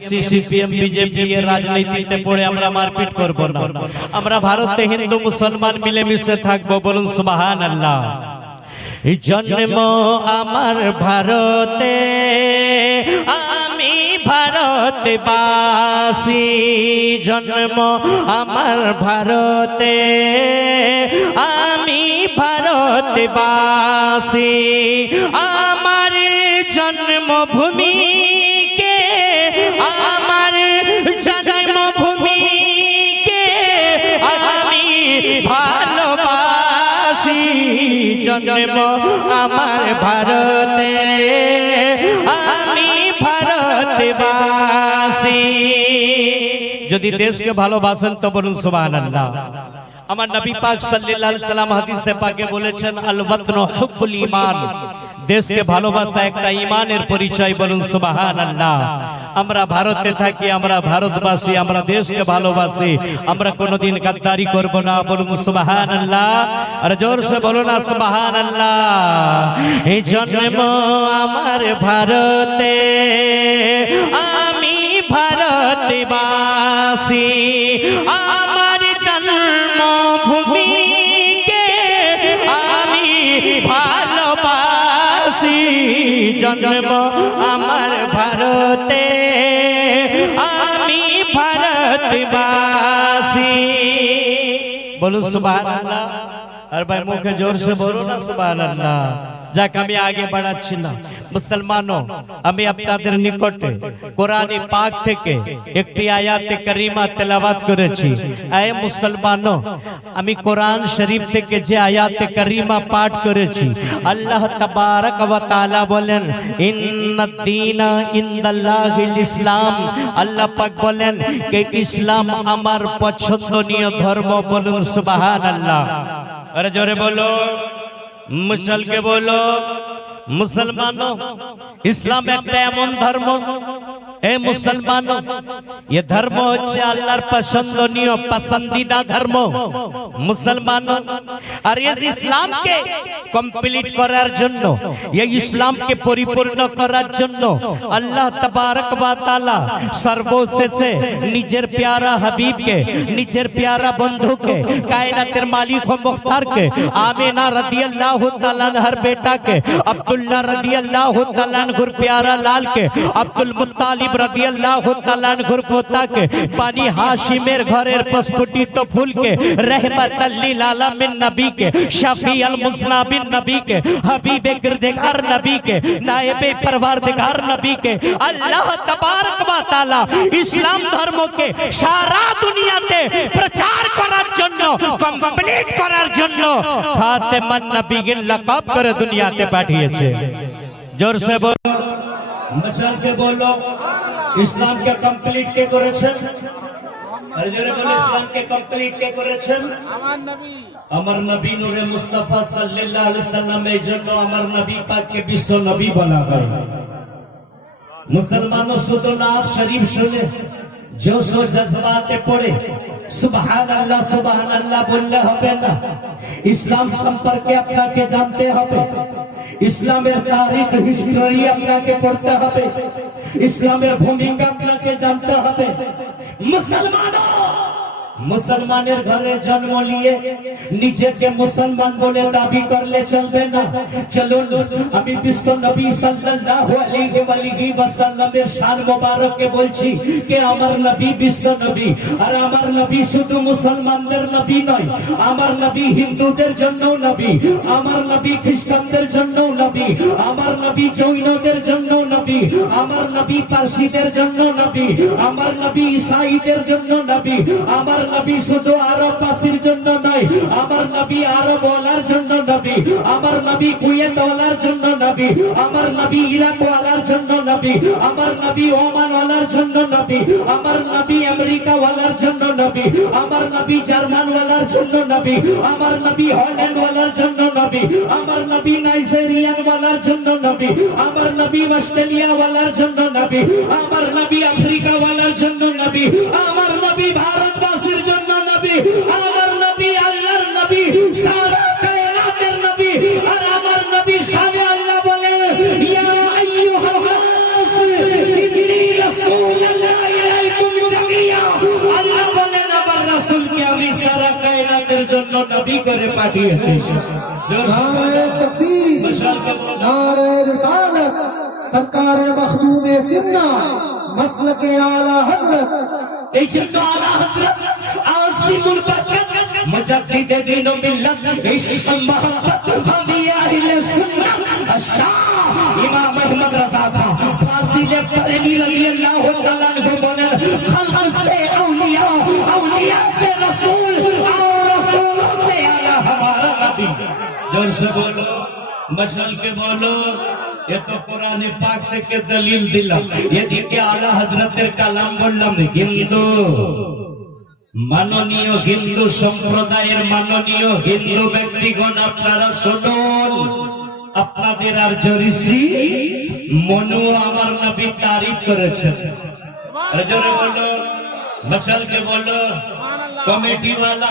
CPM BJP এর রাজনীতিতে পড়ে আমরা মারপিট করব না। আমরা ভারতে হিন্দু, মুসলমান মিলেমিশে থাকব বলুন সুবাহান আল্লাহ জন্ম আমার ভারতে, আমি ভারতবাসী। জন্ম আমার ভারতে, আমি ভারতবাসী। আমার জন্মভূমিকে জন্ম আমার ভারতে। আমি ভারতবাসী। যদি দেশকে ভালোবাসেন তো বলুন সুবহানাল্লাহ। আমার নবী পাক সাল্লাল্লাহু আলাইহি সাল্লাম হাদিসে পাকে বলেছেন আল ওয়াতনু হুব্বুল ঈমান। দেশকে ভালোবাসা একটা ঈমানের পরিচয় বলুন সুবাহান আল্লাহ আমরা ভারতে থাকি আমরা ভারতবাসী আমরা দেশকে ভালোবাসি। আমরা কোনোদিন গাদ্দারি করব না বলুন সুবহানাল্লাহ। আর জোর সে বলো না সুবহানাল্লাহ। এই জন্ম আমার ভারতে আমি ভারতবাসী। আমার জন্ম আমার ভারতে আমি ভারতবাসী। বলুন সুবহানাল্লাহ। আর ভাই মুখে জোরসে বলুন না সুবহানাল্লাহ। যাক, আমি আগে বাড়াচ্ছি না মুসলমানও, আমি আপনাদের নিকটে কোরআনে পাক থেকে একটি আয়াতে করিমা তেলাওয়াত করেছি। আয় মুসলমানও, আমি কোরআন শরীফ থেকে যে আয়াতে করিমা পাঠ করেছি, আল্লাহ তাবারক ওয়া বলেন ইন্নাদ-দীনা ইনদাল্লাহিল ইসলাম। আল্লাহ পাক বলেন যে ইসলাম আমার পছন্দনীয় ধর্ম বলুন সুবহানাল্লাহ। আরে জোরে বলো। মুসলকে বলো মুসলমানো ইসলাম একটা এমন ধর্ম এ মুসলমানো এ ধর্ম হচ্ছে আল্লাহর পছন্দনীয় পছন্দিদা ধর্ম মুসলমানো আর এই ইসলামকে কমপ্লিট করার জন্য এই ইসলামকে পরিপূর্ণ করার জন্য আল্লাহ তাবারক ওয়া তাআলা সর্বশেষে নিজের প্যারা হাবিবকে নিজের প্যারা বন্ধুকে কায়নাতের মালিক ও মুখতারকে আমিনা রাদিয়াল্লাহু তাআলা হর বেটাকে আব্দুল্লাহ রাদিয়াল্লাহু তাআলা গুর প্যারা লালকে আব্দুল মুত্তালিব ইসলাম ধর্মকে সারা দুনিয়াতে প্রচার করার জন্য, কমপ্লিট করার জন্য করে দুনিয়াতে পাঠিয়েছে। জোর সে বলো মশালকে বলো ইসলামকে কমপ্লিট কে করেছেন? আরে জোরে বলো ইসলামকে কমপ্লিট কে করেছেন? আমার নবী। আমার নবী নূরে মুস্তাফা সাল্লাল্লাহু আলাইহি সাল্লাম এই জন্য আমার নবী পাককে বিশ্ব নবী বলা মুসলমানও শুধু নাম শরীফ শুনে জোশ ও জজবাতে পড়ে। সুবহান আল্লাহ সুবহান আল্লাহ বললে হবে না ইসলাম সম্পর্কে আপনাকে জানতে হবে ইসলামের তারিখ হিস্টরি আপনাকে পড়তে হবে ইসলামের ভূমিকা আপনাকে জানতে হবে মুসলমানও মুসলমানের ঘরে জন্ম নিয়ে নিজেকে মুসলমান বলে দাবি করলে চলবে না। চলুন, আমি বিশ্ব নবী সাল্লাল্লাহু আলাইহি ওয়া আলিহি ওয়াসাল্লামের শান মোবারককে বলছি যে আমার নবী বিশ্ব নবী? আর আমার নবী শুধু মুসলমানদের নবী নয়, আমার নবী হিন্দুদের জন্যও নবী, আমার নবী খ্রিস্টানদের জন্যও নবী, আমার নবী জৈনদের জন্য নবী, আমার নবী পার্সিদের জন্য নবী, আমার নবী ইসাইদের জন্য নবী, আমার নবী শুধু আরববাসীর জন্য নয় আমার নবী আরব ওয়ালার জন্য নবী আমার নবী কুয়েত ওয়ালার জন্য নবী আমার নবী ইরাক ওয়ালার জন্য নবী আমার নবী ওমান ওয়ালার জন্য নবী আমার নবী আমেরিকা ওয়ালার জন্য নবী আমার নবী জার্মান ওয়ালার জন্য নবী আমার নবী হল্যান্ড ওয়ালার জন্য নবী আমার নবী নাইজেরিয়ান ওয়ালার জন্য নবী আমার নবী অস্ট্রেলিয়া ওয়ালার জন্য নবী আমার নবী আফ্রিকা ওয়ালার জন্য নবী আমার নবী ভারতবাসীর پیش نعرہ تکبیر، نعرہ رسالت، سرکار مخدوم سنہ، مسلک اعلی حضرت۔ ایک شکل اعلی حضرت آسی گلبت مجدد دین و ملت সে বলো মশালকে বলো কোরআনে পাক থেকে দলিল দিলাম। এদিকে কালাম বললাম মাননীয় হিন্দু সম্প্রদায়ের মাননীয় হিন্দু ব্যক্তিগণ আপনারা শুনুন। আপনাদের আর জরিসি মনু আমার নবী তারিফ করেছেন। জোরে বলো মশালকে বলো কমিটিওয়ালা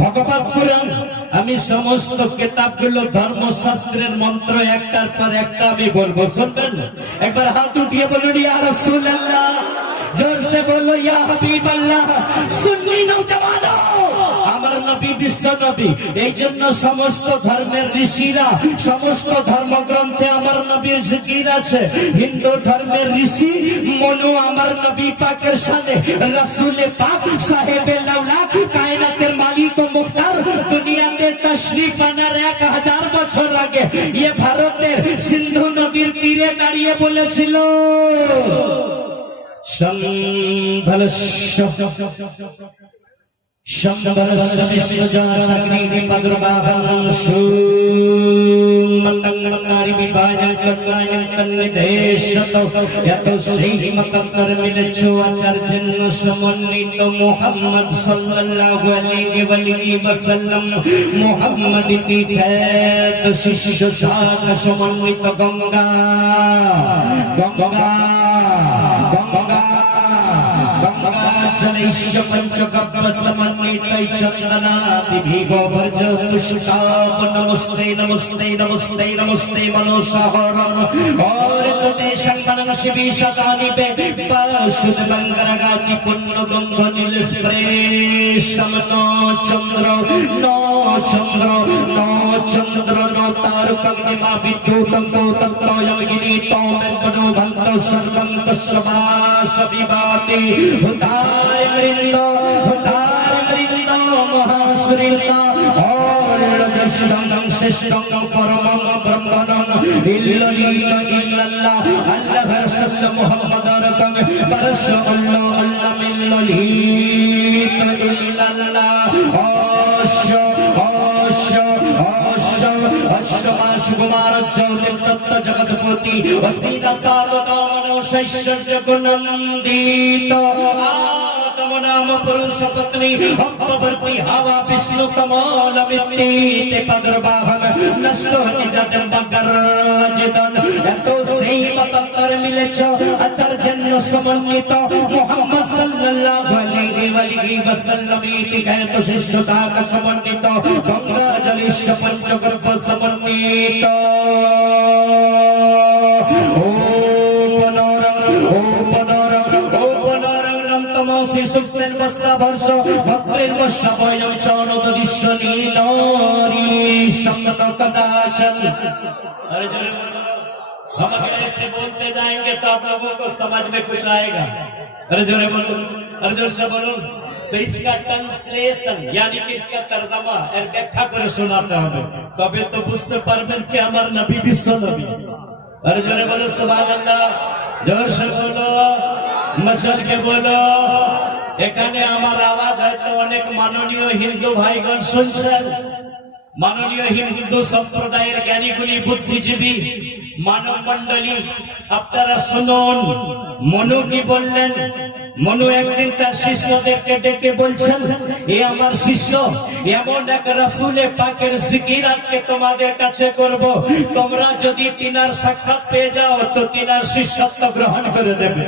ভগবত পুরাণ। আমি সমস্ত কিতাবগুলো ধর্মশাস্ত্রের মন্ত্র একটার পর একটা আমি বলব, শুনবেন? একবার হাত উঠিয়ে বলুন বলো ইয়া সুন্নি আমার নবী বিশ্ব নবী, এই জন্য সমস্ত ধর্মের ঋষিরা, সমস্ত ধর্মগ্রন্থে আমার নবীর জিকির আছে। হিন্দু ধর্মের ঋষি মনু আমার নবী পাকের সাথে রাসূলে পাক সাহেবে বলেছিল সম্ভলস্য शम्बरस्य विष्णुजासग्निः पद्रुबाहं शूमतङ्गतारि विभाजं कन्नायं तन्निदेशतो यतो श्रीमतकर्मिलचो आचार्यन्न समन्वित मुहम्मद सल्लल्लाहु अलैहि वलिहि वसल्लम मुहम्मद इति ख्यात शिष्य शाख समन्वित गंगा गंगा गंगा गंगाचलैश्य पञ्चगब्ब समन्वितै चन्दनादिभिः गोभर्ज तुष्टाप नमस्ते नमस्ते नमस्ते नमस्ते मनोसहरम् और प्रदेशं मनं शिवी शतानि पे ঔষধ গঙ্গারাগাতি পূর্ণ গঙ্গ নীল স্প্রে সমন চন্দ্র ন চন্দ্র ন চন্দ্র ন তারকগ্নি মা বিদ্যুতং তত্ত্বয়গিনি ভন্ত সর্বং তস্বা সবিবাতি হুতায় মৃন্দ হুতায় শ্রেষ্ঠ পরম ব্রহ্মণ ইল্লীন জগৎপতি অসীত সার্বকামন শৈশ্বর্য গুণনন্দিত আতম নাম পুরুষ পত্নী অব্যবর্তি হাওয়া বিষ্ণু কমল মিত্তি পদ্রবাহন নষ্ট নিজ দম্বগর জিদন মতান্তর মিলেছ আচার্যন্য সমন্বিত। মোহাম্মদ সাল্লাল্লাহু আলাইহি ওয়ালিহি ওয়াসাল্লাম শিষ্যতা সমন্বিত। সমন্বিত। বর্ষা বর্ষ ভক্তের বর্ষা বয়ম দৃশ্য সম্মত কদাচন ہم اگر ایسے بولتے جائیں گے تو آپ لوگوں کو سمجھ میں کچھ آئے گا۔ ارجو جو بولو ارجو سے بولو، تو اس کا ٹرانسلیشن یعنی کہ اس کا ترجمہ بیٹھا کر سناتا ہوں تو ابھی تو بست پر بن کے امر نبی بھی سن ابھی۔ ارجن بولو، سبحان اللہ۔ جور سے بولو مچل کے بولو এখানে আমার আওয়াজ হয়তো অনেক মাননীয় হিন্দু ভাইগণ শুনছেন মাননীয় হিন্দু সম্প্রদায়ের জ্ঞানীগুলি বুদ্ধিজীবী মানব মন্ডলী আপনারা শুনুন। মনু কি বললেন? মনু একদিন তার শিষ্যদেরকে ডেকে বলছেন, এ আমার শিষ্য, এমন এক রাসুলে পাকের জিকির আজকে তোমাদের কাছে করব। তোমরা যদি তিনার সাক্ষাৎ পেয়ে যাও, তো তিনার শিষ্যত্ব গ্রহণ করে দেবে।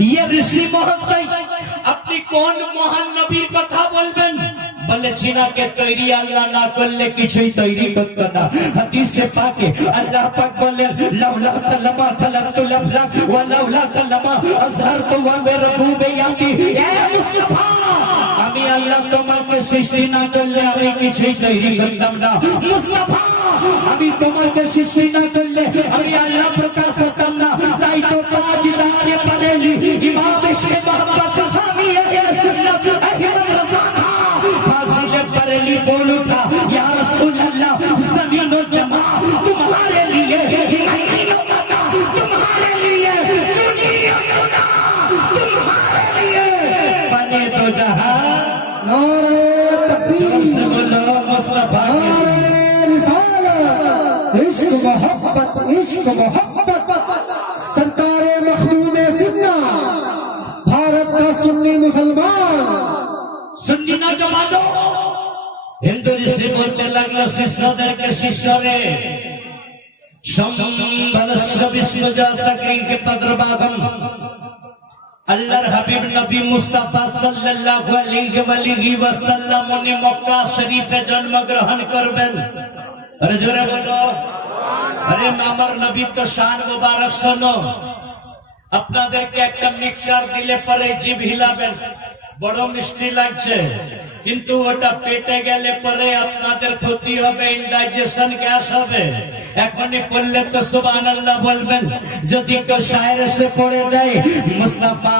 ইয়ে আপনি কোন মহান নবীর কথা বলবেন? বলে চিনাকে তৈরি আল্লাহ না করলে কিছুই তৈরি করতো না হাদিসে পাকে আল্লাহ পাক বলেন লাউলা কালামা খালাকুল আফলাক ওয়া লাউলা কালামা আজহারতু ওয়া বিরাবুবিয়াতি ইয়া মুস্তাফা আমি আল্লাহ তোমাকে সৃষ্টি না করলে আমি কিছুই তৈরি করতাম না মুস্তাফা আমি তোমাকে সৃষ্টি না इश्क मोहब्बत सरकारे मखदूम जिन्ना भारत का सुन्नी मुसलमान सुन्नी ना जमा दो হিন্দু ঋষি বলতে লাগলো শিষ্যদেরকে শিষ্যরে সম্বলস্য বিষ্ণু জাসাকে পদ্রবাগম আল্লাহর হাবিব নবী মুস্তাফা সাল্লাল্লাহু আলাইহি ওয়া আলিহি ওয়াসাল্লাম উনি মক্কা শরীফে জন্মগ্রহণ করবেন আরে জোরে বলো আপনাদেরকে একটা মিক্সচার দিলে পরে জিভ হিলাবেন। বড় মিষ্টি লাগছে। কিন্তু ওটা পেটে গেলে পরে আপনাদের ক্ষতি হবে ইনডাইজেশন গ্যাস হবে। এখনই পড়লে তো সুবান আল্লাহ বলবেন, যদি তো শায়ের সে পড়ে দেয়, মুস্তাফা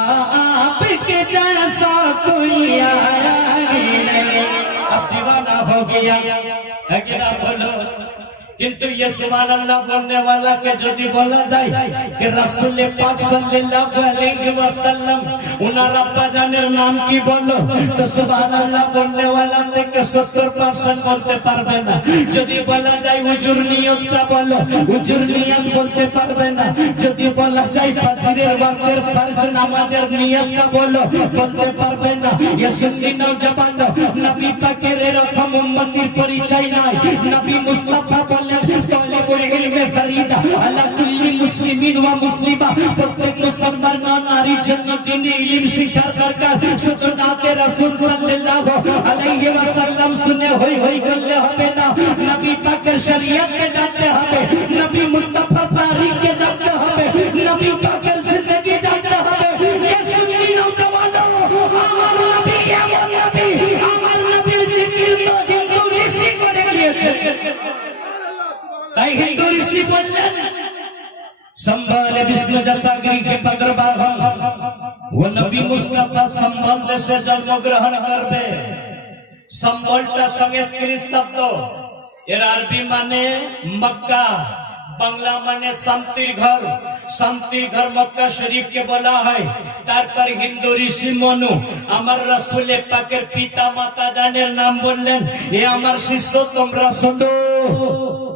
আপকে জয়সা তুই আয়া রে अब ना কিন্তু ये सुभान अल्लाह बोलने वाला के যদি বলা যায় कि रसूल पाक सल्लल्लाहु अलैहि वसल्लम উনার আব্বা জানের নাম কি বলো তো সুবহান আল্লাহ বলনে वाला থেকে 70% বলতে পারবে না যদি বলা যায় হুজুর নিয়তটা বলো হুজুর নিয়ত বলতে পারবে না যদি বলা যায় ফজরের ওয়াক্তের ফরজ নামাজের নিয়তটা বলো বলতে পারবে না ये সুন্নি নওজওয়ান নবী পাকের এরকম উম্মতির পরিচয় নাই নবী মুস্তাফা বলেন তলেবুল ইলমে ফরিদা আলা কুল্লি মুসলিমিন ওয়া মুসলিমা প্রত্যেক মুসলমান নারীর জন্য তিনি ইলম শিক্ষার দরকার শুধু নাতে রাসূল সাল্লাল্লাহু আলাইহি ওয়াসাল্লাম শুনে হই হই করলে হবে না নবী পাকের মানুষে জন্মগ্রহণ করবে। সম্বলটা সংস্কৃত শব্দ। এর আরবি মানে মক্কা, বাংলা মানে শান্তির ঘর। শান্তির ঘর মক্কা শরীফকে বলা হয়। তারপর হিন্দু ঋষি মনু আমার রসুল পাকের পিতা মাতা জানের নাম বললেন, এ আমার শিষ্য, তোমরা শুধু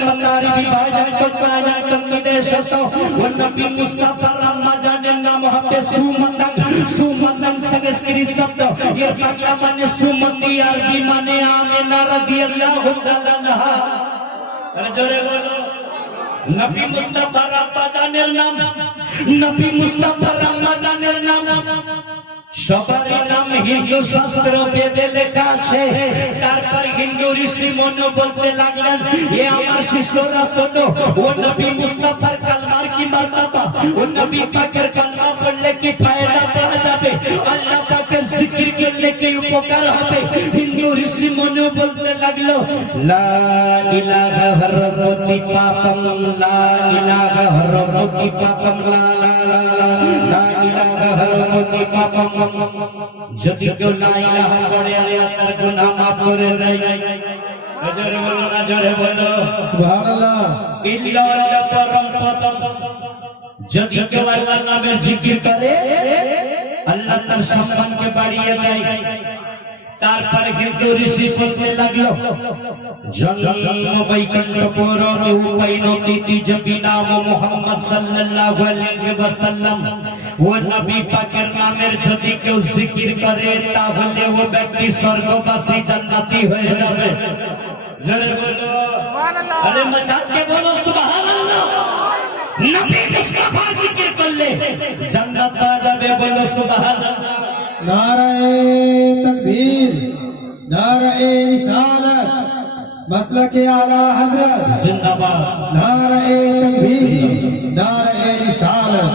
মাতার বিভাজন করতে নির্দেশত ও নবী মুস্তাফার আম্মা জানের নাম হবে সুমন্দন সুমন্দন সংস্কৃত শব্দ এর বাংলা মানে সুমতি আরবি মানে আমেনা রাদিয়াল্লাহু তাআলা আনহা আরে জোরে বলো নবী মুস্তাফা আব্বা জানের নাম নবী সবারই নাম হিন্দু শাস্ত্র বেদে লেখা আছে। তারপর হিন্দু ঋষি মনু বলতে লাগলেন, এ আমার শিষ্যরা, শোনো, ও নবী মুস্তাফার কালমার কি মার্তাবা ও নবী পাকের কালমা পড়লে কি ফায়দা পাওয়া যাবে? আল্লাহ পাকের জিকির করলে কি উপকার হবে? হিন্দু ঋষি মনে বলতে লাগল, লা ইলাহা হরমতি পাপম, লা ইলাহা হরমতি পাপম লা লা লা লা যদি কেউ লাইলাহ করে তার গুনাহ মাফ করে দেয় আল্লাহ তার সম্মানকে বাড়িয়ে দেয়। তার পর কিন্তু ঋষি পথে লাগলো জন্ম বৈকুণ্ঠ পর রূপই নতিতি জপি নাম মুহাম্মদ সাল্লাল্লাহু আলাইহি ওয়াসাল্লাম ও নবী পাকের নামের যদি কেউ জিকির করে তাহলে ও ব্যক্তি স্বর্গবাসী জান্নাতি হয়ে যাবে জোরে বলো সুবহানাল্লাহ আরে মাচাত কে বলো সুবহানাল্লাহ নবী মুস্তাফার জিকির করলে জান্নাত পাওয়া যাবে বলো সুবহানাল্লাহ নারায়ণ নারায়ে রিসালাত মাসলাকে আলা হযরত জিন্দাবাদ নারায়ে তাকবীর নারায়ে রিসালাত